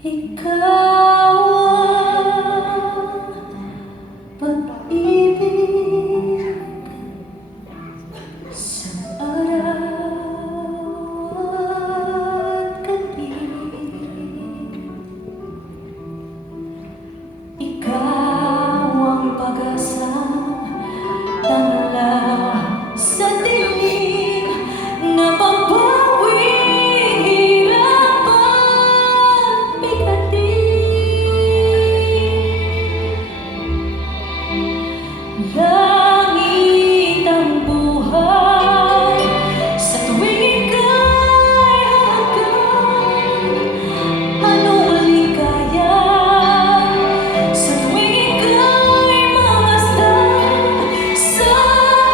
Ikaw ang pag-ibig sa araw at gabi. Ikaw ang pag-asang tanglaw sa dilim na papawing hirap at bigatin. Langit ang buhay sa tuwing ika'y hahagkan. Anong ligaya sa tuwing ika'y mamasdan sa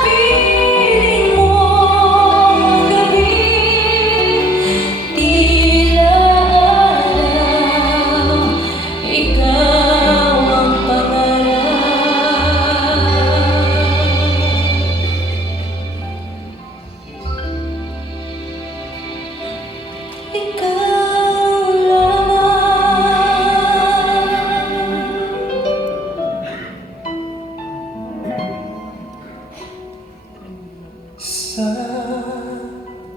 piling mong gabi. Tila alam, ikaw ang pangarap. Ikaw lamang. Sa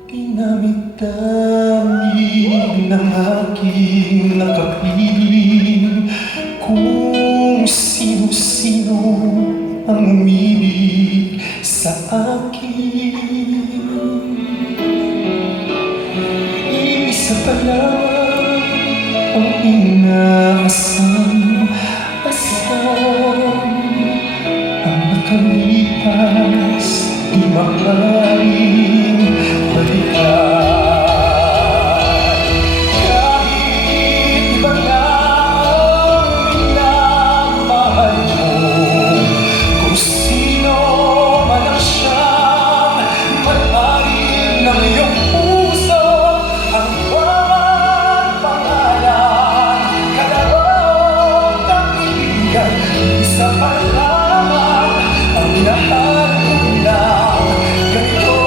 dinamit-damig ng aking nakapiling, kung sino-sino ang umibig sa akin. Isa pa lang ang inaasam ang nakalipas, di maaaring balikan. Kahit iba na ang minamahal mo, kung sino man ang siyang may-ari ng iyong puso, ang bawat pangalan, kalaro ng kaibigan, isa pa lamang ang minahal ko lang. Ganito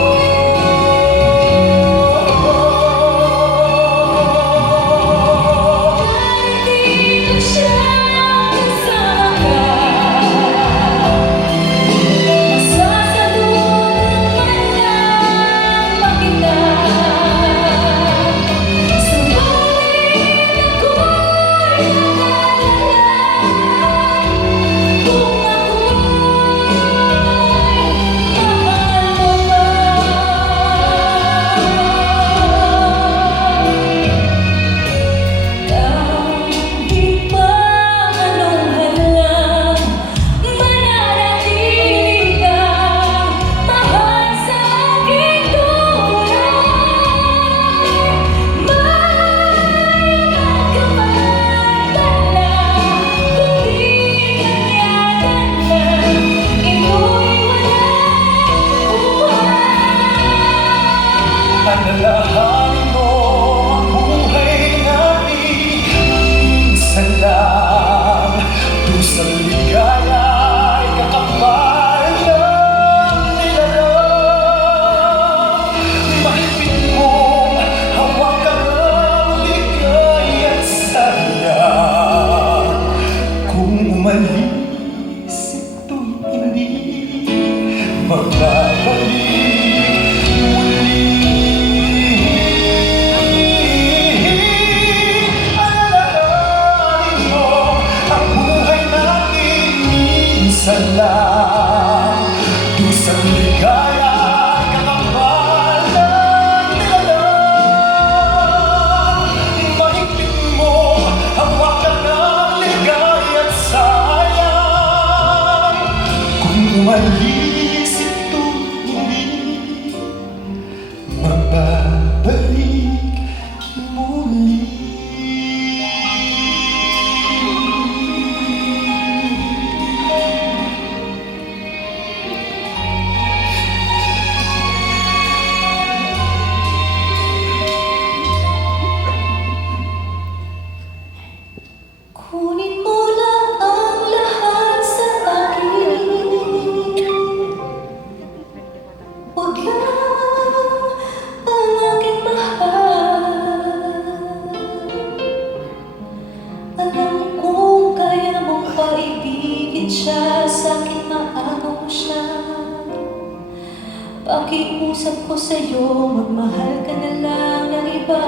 Pakiusap ko sa'yo, magmahal ka na lang ng iba.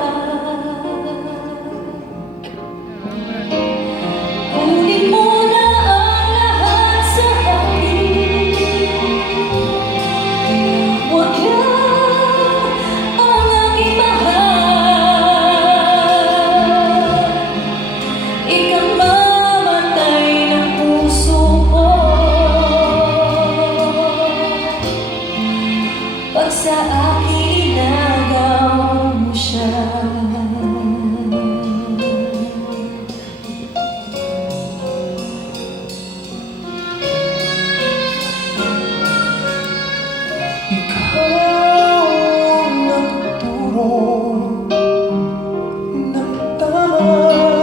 Kunin mo na ang lahat sa akin. Huwag lang ang aking mahal. Ikaw mamatay ng puso ko pag sa akin inagaw mo siya. Ikaw ang nagturo ng tamang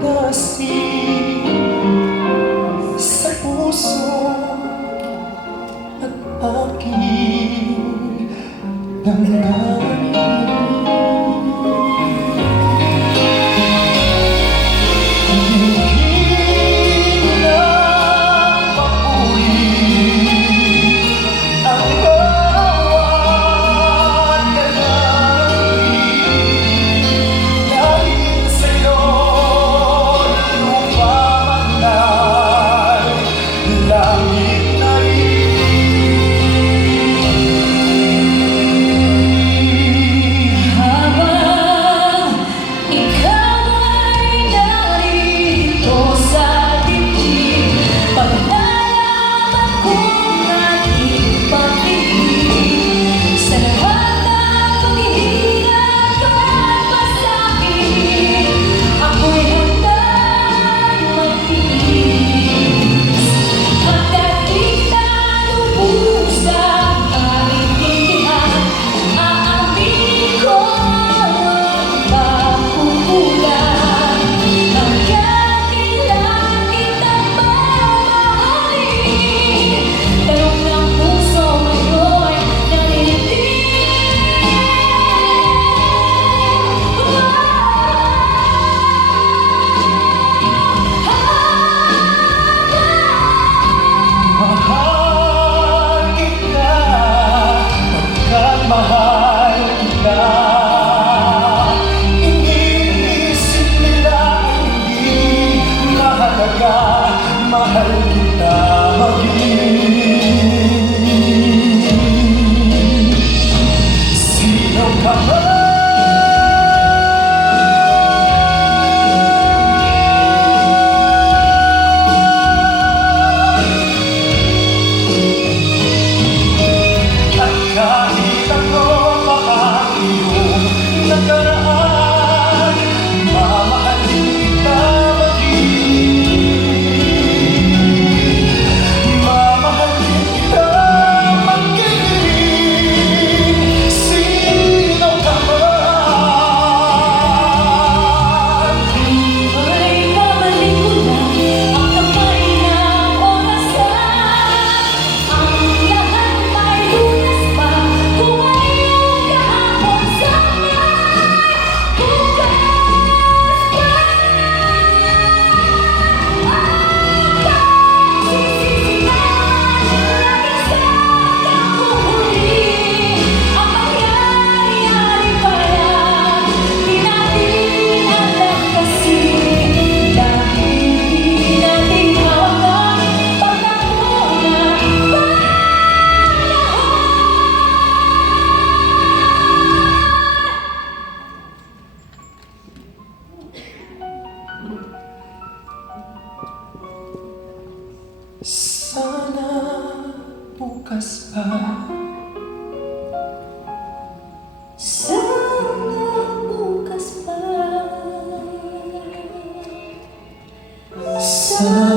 dasig sa puso at aking damdamin. Hindi na papuri ang bawat dalangin, dahil sa'yo'y lupa man ay langit na rin. Habang ikaw ay narito sa dibdib, paglalaman kong ating pag-ibig sa lahat ng paghihirap at pasakit, ako'y handang magtiis. Hangga't di nalubos ang kaintindihan, aaminin ko ang pagkukulang. Hangga't kailan kitang mamahalin, talong ng puso ngayon Mahal kita pagkat mahal kita. Iniisip nila hindi mahalaga, mahal kita maging sino ka man. At kahit ano pa ang iyong nakaraan, mamahalin kita maging, mamahalin kita maging sino ka man. ay babalik ko lang ang kamay ng orasan. Ang lahat may lunas pa kung ayong kahapon sana'y bukas pa. Pagsisisihan laging sa kahuhuli, ang pangyayari parang di natin alam kasi, dahil di natin hawak ang pagtakbo ng Sana bukas pa, sana bukas pa. sana